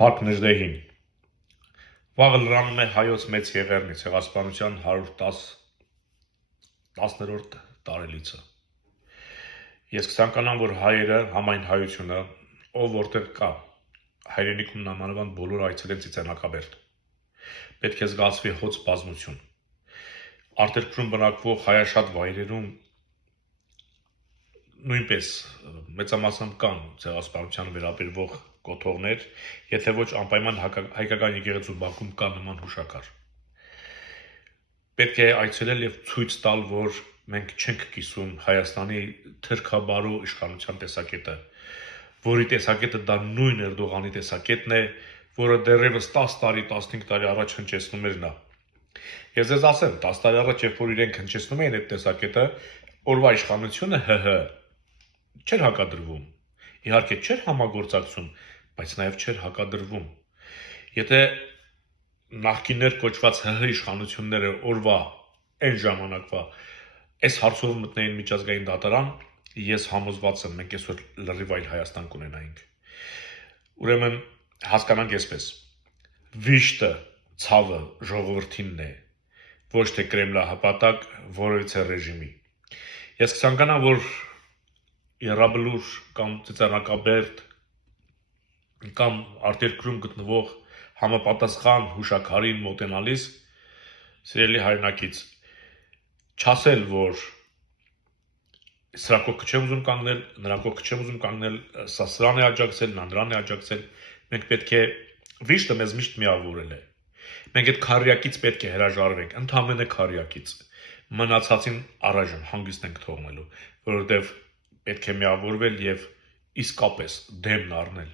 Փառք Նժդեհին։ Վաղը լրանում է հայոց մեծ եղեռնի ցեղասպանության 110-րդ տարելիցը։ Ես կցանկանամ, որ հայերը, համայն հայությունը, ով որտեղ կա, հայրենիքում նամանավանդ բոլորը այցելեն Ծիծեռնակաբերդ։ Պետք է զգացվի հոծ բազմություն։ Արտերկրում բնակվող հայաշատ վայրերում նույնպես մեծամասամբ կան ցեղասպանության վերաբերվող կոթողներ, եթե ոչ անպայման հայկական եկեղեցու բակում կա նման հուշակար։ Պետք է այցելել եւ ցույց տալ, որ մենք չենք կիսում Հայաստանի թրքաբարո իշխանության տեսակետը, որի տեսակետը դա նույն Էրդողանի տեսակետն է, որը դեռևս 10 տարի, 15 տարի առաջ հնչեցնում էր նա։ Ես ձեզ ասեմ, 10 տարի առաջ, երբ որ իրենք հնչեցնում էին այդ տեսակետը, օրվա իշխանությունը չէր հակադրվում։ Իհարկե չէր համագործակցում, բայց նաև չէր հակադրվում։ Եթե նախկիններ կոչված ՀՀ իշխանությունները օրվա այն ժամանակվա այս հարցով մտնեին միջազգային դատարան, ես համոզված եմ, մենք այսօր լրիվ այլ Հայաստան կունենայինք։ Ուրեմն հասկանանք այսպես. վիշտը, ցավը ժողովրդինն է, ոչ թե կրեմլահպատակ որևիցե ռեժիմի։ Ես կցանկանամ, որ Եռաբլուր կամ Ծիծեռնակաբերդ կամ արտերկրում գտնվող համապատասխան հուշակարին մոտենալիս սիրելի հայրենակից չասել, որ սրա կողքը չեմ ուզում կանգնել, նրա կողքը չեմ ուզում կանգնել, սա սրան է աջակցել, նա նրան է աջակցել, մենք պետք է վիշտը մեզ միշտ միավորել է։ Մենք այդ քարյակից պետք է հրաժարվենք, ընդհանրապես քարյակից։ Մնացածին առայժմ հանգիստ ենք թողնելու, որովհետև պետք է միավորվել եւ իսկապես դեմն առնել։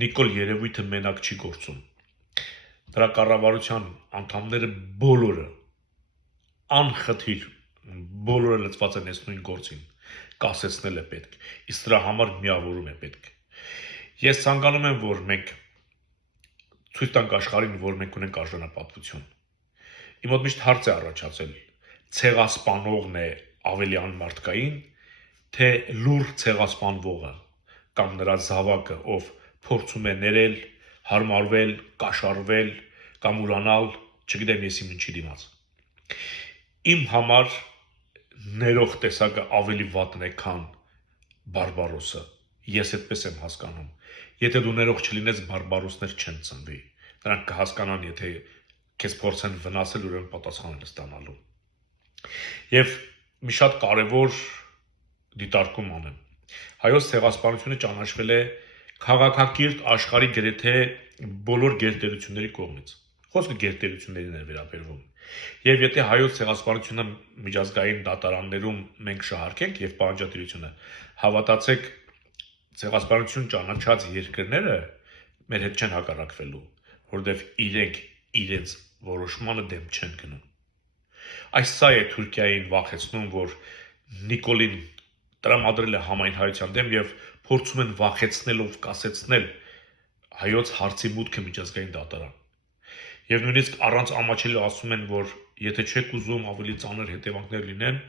Նիկոլ երևույթը մենակ չի գործում։ Դրա կառավարության անդամները բոլորը անխտիր բոլորը լծված են այս նույն գործին։ Կասեցնել է պետք, իսկ դրա համար միավորում է պետք։ Ես ցանկանում եմ, որ մենք ցույց տանք աշխարհին, որ մենք ունենք արժանապատվություն։ Իմ մոտ միշտ հարց է առաջացել. ցեղասպանողն է ավելի անմարդկային, թե լուր ցեղասպանվողը կամ նրա զավակը, ով փորձում է ներել, հարմարվել, կաշառվել կամ ուրանալ, չգիտեմ ես ինչի դիմաց։ Իմ համար ներող տեսակը ավելի վատն է, քան բարբարոսը։ Ես այդպես եմ հասկանում։ Եթե դու ներող չլինես, բարբարոսներ չեն ծնվի։ Նրանք կհասկանան, եթե քեզ փորձեն վնասել, ուրեմն պատասխան են ստանալու։ Եվ մի շատ կարևոր դիտարկում անեմ։ Հայոց ցեղասպանությունը ճանաչվել է քաղաքակիրթ աշխարհի գրեթե բոլոր գերտերությունների կողմից։ Խոսքը գերտերություններին է վերաբերվում։ Եվ եթե հայոց ցեղասպանությունը միջազգային դատարաններում մենք շահարկենք եւ պահանջատիրությունը, հավատացեք, ցեղասպանություն ճանաչած երկրները մեր հետ չեն հակառակվելու, որովհետեւ իրենք իրենց որոշմանը դեմ չեն գնում։ Այս սա է Թուրքիային վախեցնում, որ Նիկոլին տրամադրել է համայն հայության դեմ եւ փորձում են վախեցնելով կասեցնել հայոց հարցի մուտքը միջազգային դատարան։ Եվ նույնիսկ առանց ամաչելի ասում են, որ եթե չեք ուզում ավելի ծանր հետևանքներ լինեն,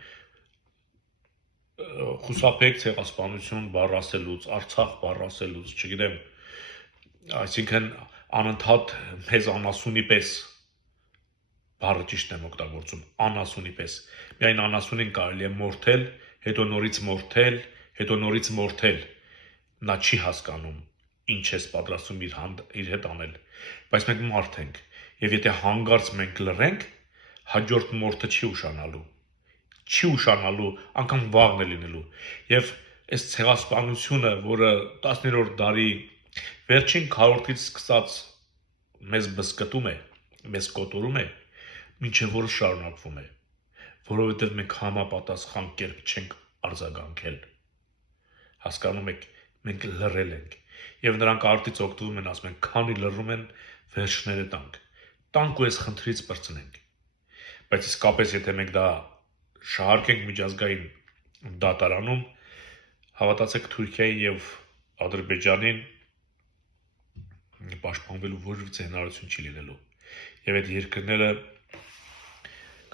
խուսափեք ցեղասպանություն բառ ասելուց, Արցախ բառ ասելուց, չգիտեմ, այսինքն անընդհատ մեզ անասունի պես բառը ճիշտ եմ օգտագործում, անասունի պես։ Միայն անասունին կարելի է մորթել, հետո նորից մորթել, հետո նորից մորթել։ Նա չի հասկանում, ինչ ես պատրաստում իր հետ անել, բայց մենք մարդ ենք, եւ եթե հանգարց մենք լռենք, հաջորդ մորթը չի ուշանալու, անգամ վաղն է լինելու։ Եվ այս ցեղասպանությունը, որը 19-րդ դարի վերջին քառորդից սկսած մեզ բսկտում է, մեզ կոտորում է, մինչև որը շարունակվում է, որովհետև մենք համապատասխան կերպ չենք արձագանքել։ Հասկանում եք, մենք լռել ենք, եւ նրանք արտից օգտվում են, ասում են, քանի լռում են, վերջները տանք ու այս խնդրից բրցնենք։ Բայց իսկապես, եթե մենք դա շահարկենք միջազգային դատարանում, հավատացեք, Թուրքիայի եւ Ադրբեջանին պաշտպանվելու որևիցե հնարավորություն չի լինելու։ Եվ այդ երկրները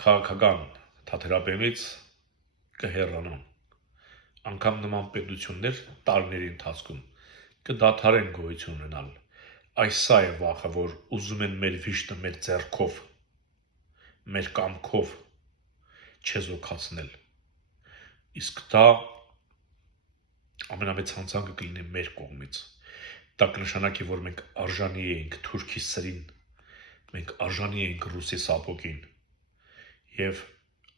քաղաքական թատերաբեմից կհեռանան։ Անկամ նման պետություններ տարիների ընթացքում կդադարեն գոյություն ունենալ։ այս սա է վախը, որ ուզում են մեր վիշտը մեր ձեռքով, մեր կամքով չեզոքացնել։ Իսկ դա ամենամեծ հանցանքը կլինի մեր կողմից։ Դա կնշանակի, որ մենք արժանի ենք թուրքի սրին, մենք արժանի ենք ռուսի սապոգին, եւ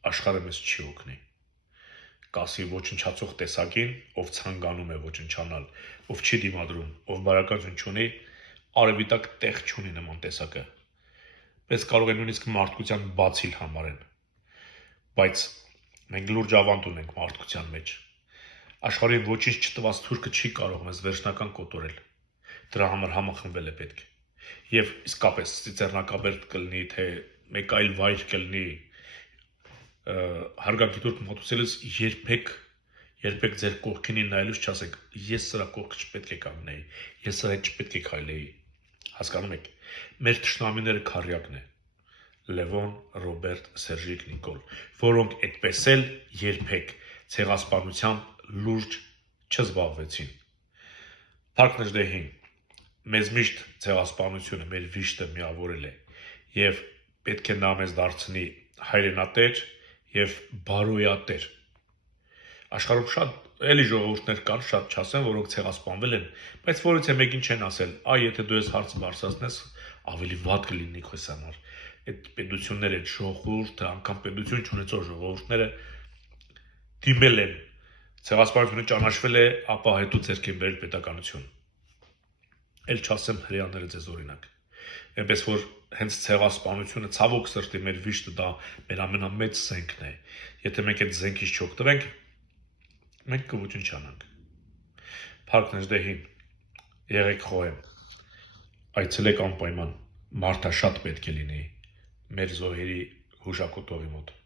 աշխարհը մեզ չի օգնի։ Կասի ոչնչացող տեսակին, ով ցանկանում է ոչնչանալ, ով չի դիմադրում, ով բարակություն չունի, արևի տակ տեղ չունի նման տեսակը։ Պես կարող է նույնիսկ մարդկության բացիլ համարեն։ Բայց մենք լուրջ ավանդ ունենք մարդկության մեջ։ Աշխարհի ոչինչ չտված թուրքը չի կարող մեզ վերջնական կոտորել։ Դրա համար համախմբել է պետք։ Եվ իսկապես ծիծեռնակաբերդ կլինի, թե մեկ այլ վայր կլինի, հարգանքի թուրք մոտուցելիս երբեք ձեր կողքինին նայելուց չասեք, ես սրա կողքը չպետք է կանգնեի, ես սրա հետ չպետք է քայլեի։ Հասկանում եք, մեր թշնամիները քարյակն է, Լևոն, Ռոբերտ, Սերժիկ, Նիկոլ, որոնք այդպես էլ երբեք ցեղասպանությամբ լուրջ չզբաղվեցին։ Փառք Նժդեհին, մեզ միշտ ցեղասպանությունը մեր վիշտը միավորել է, եւ պետք է նա մեզ դարձնի հայրենատեր եւ բարոյատեր։ Աշխարհում շատ էլի ժողովուրդներ կան, շատ չասեմ, որոնք ցեղասպանվել են, բայց որից է մեկին չեն ասել, եթե դու ես հարց բարձրացնես, ավելի վատ կլինի քեզ համար։ Այդ պետությունները, ժողովուրդը, անգամ պետություն չունեցող ժողովուրդները դիմել են, ցեղասպանությունը ճանաչվել է, ապա հետո ձեռքին բերել պետականություն։ Էլ չասեմ հрьяաները ձեզ օրինակ։ Այնպես որ հենց ցեղասպանությունը ցավոք սրտի մեր վիշտը դա մեր ամենամեծ զենքն է։ Եթե մենք այդ զենքից չօգտվենք, մենք կոչնչանանք։ Փառք Նժդեհին, եղեք խոհեմ, այցելեք անպայման, մարդաշատ պետք է լինի մեր զոհերի հուշակոթողի մոտ։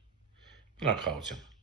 Մնաք խաղաղությամբ։